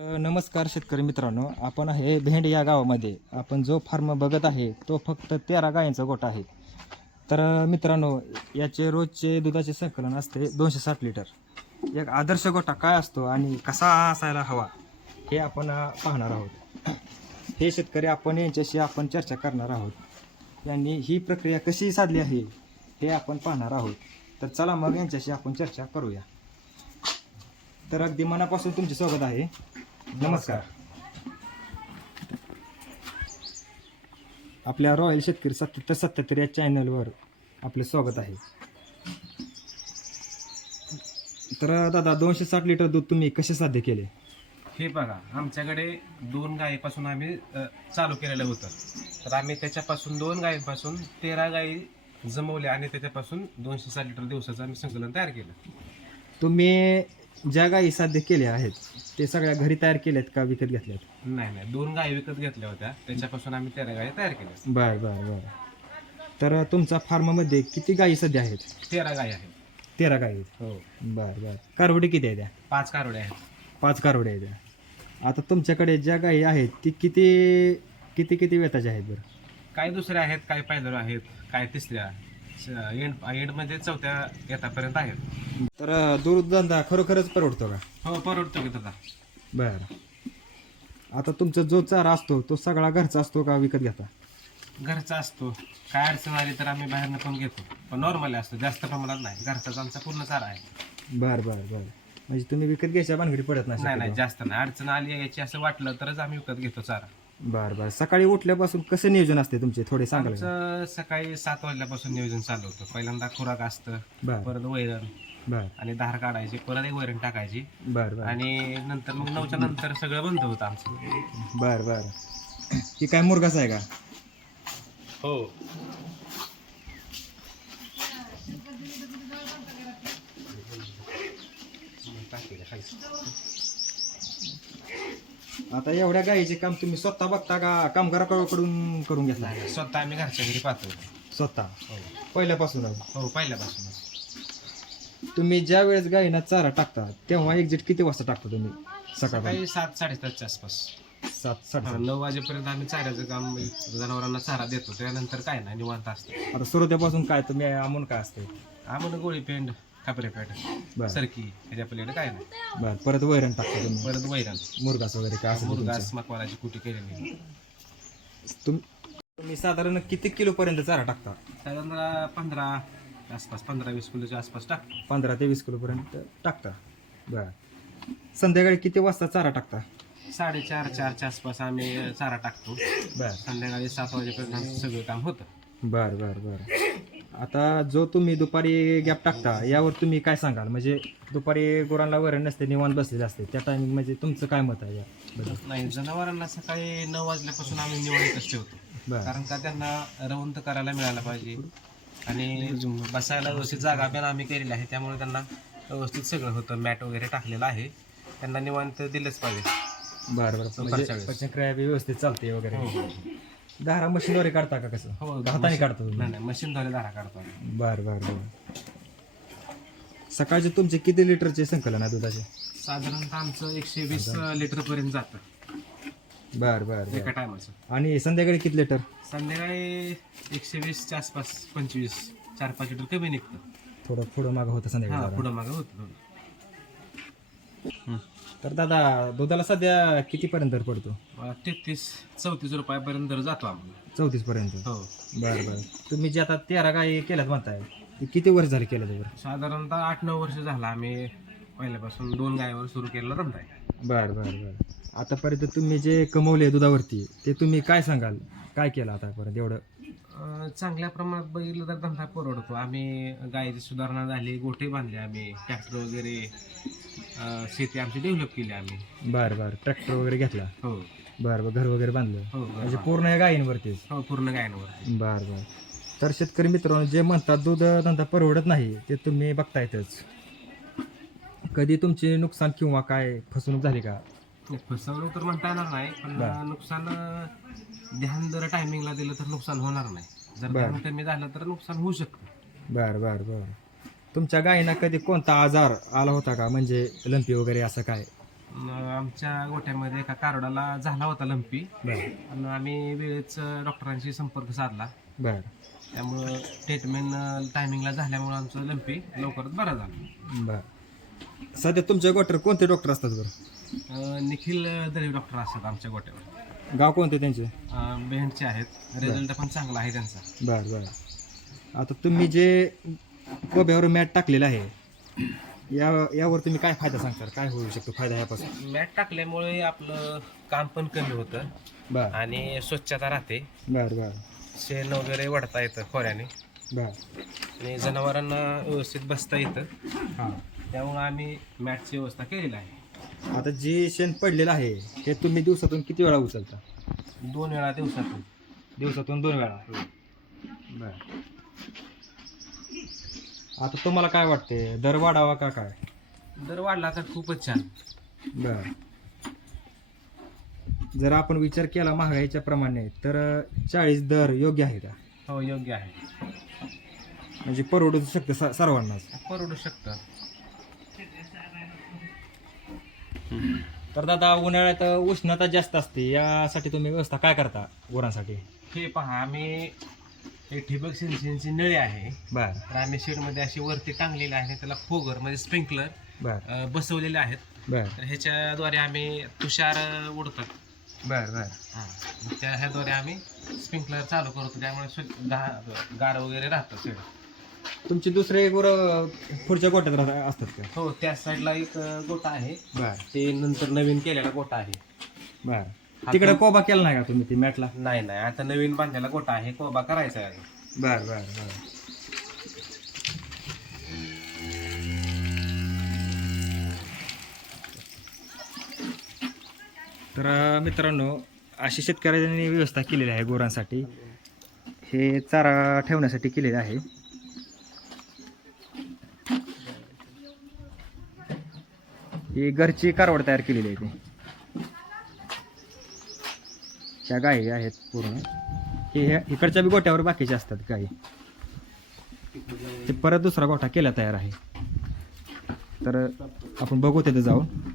नमस्कार शेतकरी मित्रांनो. आपण आहे भेंड या गावामध्ये. आपण जो फार्म बघत आहे तो फक्त तेरा गायांचा गोठा आहे. तर मित्रांनो याचे रोजचे दुधाचे संकलन असते दोनशे साठ लिटर. एक आदर्श गोठा काय असतो आणि कसा असायला हवा हे आपण पाहणार आहोत. हे शेतकरी आपण यांच्याशी आपण चर्चा करणार आहोत. यांनी ही प्रक्रिया कशी साधली आहे हे आपण पाहणार आहोत. तर चला मग यांच्याशी आपण चर्चा करूया. तर अगदी मनापासून तुमचे स्वागत आहे. नमस्कार. आपल्या रॉयल शेतकरी सत्याहत्तर सत्याहत्तर या चॅनलवर आपले स्वागत आहे. तर दादा दोनशे साठ लिटर दूध तुम्ही कसे साध्य केले? हे बघा आमच्याकडे दोन गायीपासून आम्ही अ, चालू केलेलं होतं. तर आम्ही त्याच्यापासून दोन गायीपासून तेरा गायी जमवल्या आणि त्याच्यापासून दोनशे साठ लिटर दिवसाचं आम्ही संकलन तयार केलं. तुम्ही ज्या गायी साध्य केल्या आहेत ते सगळ्या घरी तयार केल्यात का विकत घेतल्यात? नाही नाही. दोन गायी विकत घेतल्या होत्या. त्याच्यापासून आम्ही तेरा गायी तयार केल्या बर बर बर. तर तुमचा फार्ममध्ये किती गायी सध्या आहेत? तेरा गायी आहेत. तेरा गायी आहेत. हो. बर बर. कारवडी किती आहे त्या पाच कारोड्या आहेत. पाच कारवड्या आहेत त्या आता तुमच्याकडे ज्या गायी आहेत ती किती किती किती वेताच्या आहेत बरं? काय दुसऱ्या आहेत काय पायदळ आहेत काय तिसऱ्या? एंड एंडमध्ये चौथ्या येतापर्यंत आहेत. तर दूध धंदा खरोखरच परवडतो का? हो परवडतो की दादा. बर. आता तुमचा जो चारा असतो तो सगळा घरचा असतो का विकत घेता? घरचा असतो. काय अडचण आली तर आम्ही बाहेरनं पण घेतो. पण नॉर्मली असतो जास्त प्रमाणात नाही. घरचाच आमचा पूर्ण चारा आहे. बर बर बर. म्हणजे तुम्ही विकत घ्यायच्या भानगडी पडत नाही. जास्त नाही. अडचण आली याची असं वाटलं तरच आम्ही विकत घेतो चारा. बर बर. सकाळी उठल्यापासून कसं नियोजन असते तुमचे? थोडे सांगाल का? आमचं सकाळी सात वाजल्यापासून नियोजन चालू होतं. पहिल्यांदा खुराक असतं बर. परत वैरण बर. आणि धार काढायची परत एक वैरण टाकायची. बर बर. आणि नंतर मग नऊच्या नंतर सगळं बंद होतं आमचं. बर बर. ही काय मुरगाच आहे का? हो. आता एवढ्या गायीचे काम तुम्ही स्वतः बघता का? कामगाराकडून करून घेतला नाही स्वतः आम्ही घरच्या घरी पाहतो स्वतः? हो. पहिल्यापासूनच हो पहिल्यापासूनच तुम्ही ज्या वेळेस गायीना चारा टाकता तेव्हा एक्झिट किती वाजता टाकता तुम्ही? सकाळी सकाळी सात साडेसातच्या आसपास. सात हा, नऊ वाजेपर्यंत आम्ही चाऱ्याचं काम जनावरांना चारा देतो. त्यानंतर काय नाही निवांत असतं. आता सुरुवातीपासून काय? तुम्ही आमून काय असते? आम्हाला गोळी पेंड. खापरे पेंड बर. सरकी ह्याच्या पलीकडे काय नाही. बर परत वैरण टाकता तुम्ही. परत वैरण. मुरगास वगैरे काय असं मुरगास मकवाराची कुटी केलेली तुम्ही साधारण किती किलो पर्यंत चारा टाकता? साधारण पंधरा आसपास पंधरा वीस किलोच्या आसपास टाक. पंधरा ते वीस किलो पर्यंत टाकता. बर. संध्याकाळी किती वाजता चारा टाकता? साडेचार चारच्या आसपास आम्ही चारा टाकतो. बर. संध्याकाळी सात वाजेपर्यंत आमचं सगळं काम होतं. बर बर बर. आता जो तुम्ही दुपारी गॅप टाकता यावर तुम्ही काय सांगाल? म्हणजे दुपारी गुरांना वरण नसते निवांत बसलेले असते. त्या टायमिंग म्हणजे तुमचं काय मत आहे याबद्दल नाही जनावरांना सकाळी नऊ वाजल्यापासून आम्ही निवांतच ठेवतो बर. कारण का त्यांना रवंत करायला मिळायला पाहिजे. आणि बसायला व्यवस्थित जागा पण आम्ही केलेली आहे. त्यामुळे त्यांना व्यवस्थित सगळं होतं. मॅट वगैरे टाकलेलं आहे. त्यांना निवांत दिलंच पाहिजे. बर बर. दुपारच्या म्हणजे वेळेस. पचनक्रिया बी व्यवस्थित चालते वगैरे. धारा मशीनद्वारे काढता का कसं? हो हाताने काढता तुम्ही? नाही नाही मशीनद्वारे धारा काढतो आम्ही. बर बर बर. सकाळचे तुमचे किती लिटरचे संकलन आहे दुधाचे? साधारणतः आमचं एकशे वीस लिटर पर्यंत जातं. बर बर बर. एका टायमाचं. आणि संध्याकाळी किती लिटर? संध्याकाळी एकशे वीसच्या आसपास पंचवीस चार पाच लिटर कमी निघतं. थोडं पुढं मागं होतं हा संध्याकाळी पुढं मागं होतं. तर दादा दुधाला सध्या किती पर्यंत दर पडतो? तेहतीस चौतीस रुपयापर्यंत दर जातो आम्हाला. चौतीस पर्यंत हो. बर बर. तुम्ही जे आता तेरा गाई केल्यात म्हणताय ते किती वर्ष झाले केलं बरं? साधारणतः आठ नऊ वर्ष झालं आम्ही पहिल्यापासून दोन गायीवर सुरू केलेला धंदा आहे बर बर बर. आतापर्यंत तुम्ही जे कमवले दुधावरती ते तुम्ही काय सांगाल? काय केलं आतापर्यंत? एवढं? अं, चांगल्या प्रमाणात बघितलं तर धंदा परवडतो. आम्ही गायीची सुधारणा झाली गोठे बांधले आम्ही ट्रॅक्टर वगैरे. अं, शेती आमची डेव्हलप केली आम्ही. बर बर. ट्रॅक्टर वगैरे घेतला? हो. बर बर. घर वगैरे बांधलं? हो म्हणजे पूर्ण या गायींवरतीच? हो पूर्ण गायींवर बर बर. तर शेतकरी मित्रांनो जे म्हणतात दूध धंदा परवडत नाही ते तुम्ही बघतायतच. कधी तुमचे नुकसान किंवा काय फसवणूक झाली का? फसवणूक तर म्हणता येणार नाही पण बरं. नुकसान अं, ध्यान जर टायमिंगला दिलं तर नुकसान होणार नाही. जर. ध्यान कमी झालं तर नुकसान होऊ शकतं. बर बर बर. तुमच्या गायीना कधी कोणता आजार आला होता का? म्हणजे लंपी वगैरे असं काय? अं, आमच्या गोठ्यामध्ये एका कारडाला झाला होता लंपी. बर. आणि आम्ही वेळेच डॉक्टरांशी संपर्क साधला. बर. त्यामुळं ट्रीटमेंट टायमिंगला झाल्यामुळं आमचं लंपी लवकरच बरा झाला. बर. सध्या तुमच्या गोट्यावर कोणते डॉक्टर असतात बरं? अं, निखिल दळवी डॉक्टर असतात आमच्या गोट्यावर गाव कोणते त्यांचे? अं, बेंडचे आहेत. रिझल्ट पण चांगला आहे त्यांचा. बर बर. आता तुम्ही जे कोब्यावर मॅट टाकलेलं आहे. या यावर तुम्ही काय फायदा सांगता काय होऊ शकतो फायदा यापासून? मॅट टाकल्यामुळे आपलं काम पण कमी होतं बर. आणि स्वच्छता राहते. बर बर. शेण वगैरे वढता येतं खोऱ्याने. बर. आणि जनावरांना व्यवस्थित बसता येतं. हां. त्यामुळं आम्ही मॅटची व्यवस्था केलेली आहे. आता जे शेण पडलेलं आहे ते तुम्ही दिवसातून किती वेळा उचलता? दोन वेळा दिवसातून. दिवसातून दोन वेळा. बर. आता तुम्हाला काय वाटते? दर वाढावा का काय? दर वाढला तर खूपच छान. बर. जर आपण विचार केला महागाईच्या प्रमाणे तर चाळीस दर योग्य आहे का? हो योग्य आहे. म्हणजे परवडू शकतं स- सर्वांनाच. परवडू शकतं. तर दादा उन्हाळ्यात उष्णता जास्त असते. यासाठी तुम्ही व्यवस्था काय करता गुरांसाठी? हे पहा आम्ही हे ठिबक सिंचनची नळी आहे. बर. तर आम्ही शेडमध्ये अशी वरती टांगलेली आहे त्याला फोगर म्हणजे स्प्रिंकलर बर. बसवलेले आहेत. बर. तर ह्याच्याद्वारे आम्ही तुषार अ, उडतात. बर बर. हां. मग त्या ह्याद्वारे आम्ही स्प्रिंकलर चालू करतो त्यामुळे स्वच्छ गा- गार वगैरे राहतं शेड तुमचे दुसरे गुरं पुढच्या गोट्यात राहत असतात का? हो त्या साईडला एक अ, गोटा आहे. बर. ते नंतर नवीन केलेला गोटा आहे. बर. तिकडे कोबा केला नाही का तुम्ही ती मॅटला? नाही नाही. आता नवीन बांधलेला गोटा आहे. कोबा करायचा आहे. बर बर बर. तर मित्रांनो अशी शेतकऱ्यांनी व्यवस्था केलेली आहे गुरांसाठी. हे चारा ठेवण्यासाठी केलेले आहे. ही घरची कारवड तयार केलेली आहे ती. ह्या गायी आहेत पूर्ण. हे ह्या- इकडच्या बी गोट्यावर बाकीचे असतात गायी. ते परत दुसरा गोठा केला तयार आहे. तर आपण बघू तिथे जाऊन.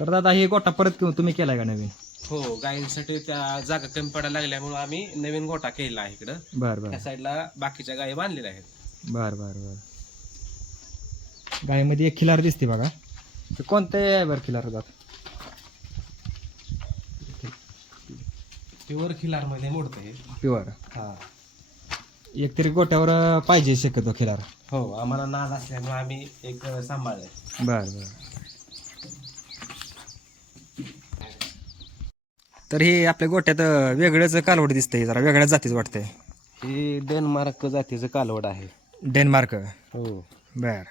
तर दादा हे गोठा परत घेऊन तुम्ही केलाय का नवीन? हो गायींसाठी त्या जागा कमी पडायला लागल्यामुळे आम्ही नवीन गोटा केला आहे इकडं. बर बर. त्या साईडला बाकीच्या गायी बांधलेल्या आहेत. बर बर बर. गायीमध्ये एक खिलार दिसते बघा. ते कोणते आहे बरं खिलार जात प्युअर खिलारमध्ये मोडतं हे प्युअर. हा. एक तरी गोट्यावर पाहिजे शक्यतो खिलार. हो आम्हाला नाद असल्यामुळे आम्ही एक सांभाळले बर बर. तर हे आपल्या गोट्यात वेगळंच कालवड दिसतंय जरा वेगळ्याच जातीच वाटतंय. हे डेन्मार्क जातीचं कालवड आहे. डेन्मार्क? हो. बर.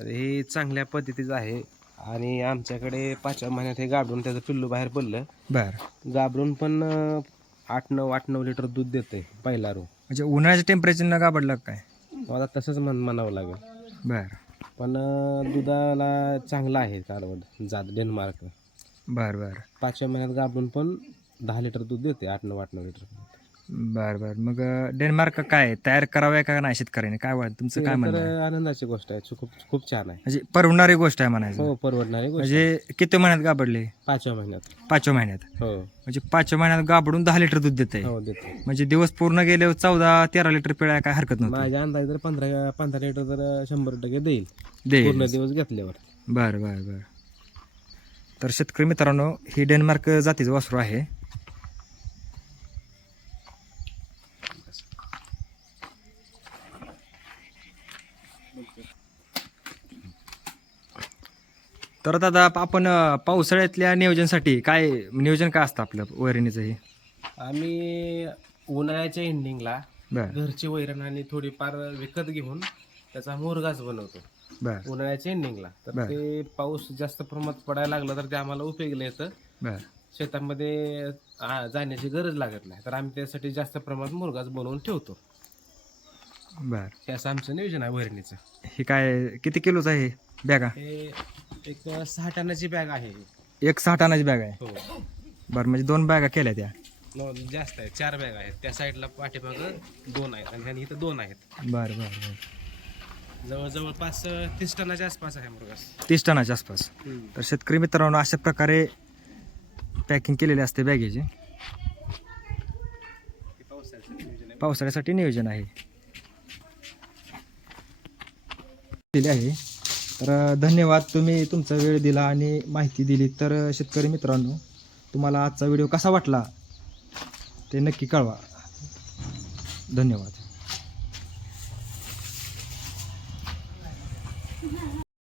तर हे चांगल्या पद्धतीचं आहे. आणि आमच्याकडे पाचव्या महिन्यात हे गाबडून त्याचं पिल्लू बाहेर पडलं. बर. गाबडून पण अं, आठ नऊ आठ नऊ लिटर दूध देते पहिला रो म्हणजे उन्हाळ्याच्या टेम्परेचरनं गाबडलं काय? मला तसंच म्हण म्हणावं लागेल. बर. पण अं, दुधाला चांगला आहे कालवड जात डेन्मार्क. बर बर. पाचव्या महिन्यात गाबडून पण दहा लिटर दूध देते आठ नऊ आठ नऊ लिटर बर बर. मग डेन्मार्क काय? तयार करावं का नाही शेतकऱ्याने? काय वाटतं? तुमचं काय म्हणणं आहे? आनंदाची गोष्ट आहे. खूप खूप छान आहे. म्हणजे परवडणारी गोष्ट आहे म्हणायचं. हो परवडणारी गोष्ट म्हणजे किती महिन्यात गाबडले? पाचव्या महिन्यात. पाचव्या महिन्यात. हो. म्हणजे पाचव्या महिन्यात गाबडून दहा लिटर दूध देते हो देते म्हणजे दिवस पूर्ण गेले चौदा तेरा लिटर पिळाय काय हरकत नव्हती. माझ्या अंदाजे तर पंधरा पंधरा लिटर तर शंभर टक्के देईल. दे पूर्ण दिवस घेतल्यावर. बर बर बर. तर शेतकरी मित्रांनो ही डेन्मार्क जातीचं वासरू आहे. तर दादा आप- आपण पावसाळ्यातल्या नियोजनासाठी काय नियोजन काय असतं आपलं वैरणीचं हे? आम्ही उन्हाळ्याच्या एंडिंगला बर. घरची वैरण आणि थोडीफार विकत घेऊन त्याचा मुरगाच बनवतो. बर. उन्हाळ्याच्या एंडिंगला तर बरं. ते पाऊस जास्त प्रमाणात पडायला लागला तर ते आम्हाला उपयोगीला येतं. बर. शेतामध्ये आ, जाण्याची गरज लागत नाही. तर आम्ही त्यासाठी जास्त प्रमाणात मुरगाच बनवून ठेवतो. बर. हे असं आमचं नियोजन आहे वैरणीचं हे काय किती किलोचं आहे बॅगा हे? एक सहा टनाची बॅग आहे. एक सहा टनाची बॅग आहे. हो. बरं म्हणजे दोन बॅगा केल्या त्या? न- जास्त आहे. चार बॅग आहेत. त्या साईडला पाठीमागं दोन आहेत आणि ह्यानी इथं दोन आहेत. बरं बरं बरं. जवळजवळ पाच तीस टनाच्या आसपास आहे मुरगास तीस टनाच्या आसपास. तर शेतकरी मित्रांनो अशा प्रकारे पॅकिंग केलेली असते बॅगेची. पावसाळ्यासाठी नियोजन आहे. दिली आहे. तर अ, धन्यवाद. तुम्ही तुमचा वेळ दिला आणि माहिती दिली. तर अ, शेतकरी मित्रांनो तुम्हाला आजचा व्हिडिओ कसा वाटला ते नक्की कळवा. धन्यवाद.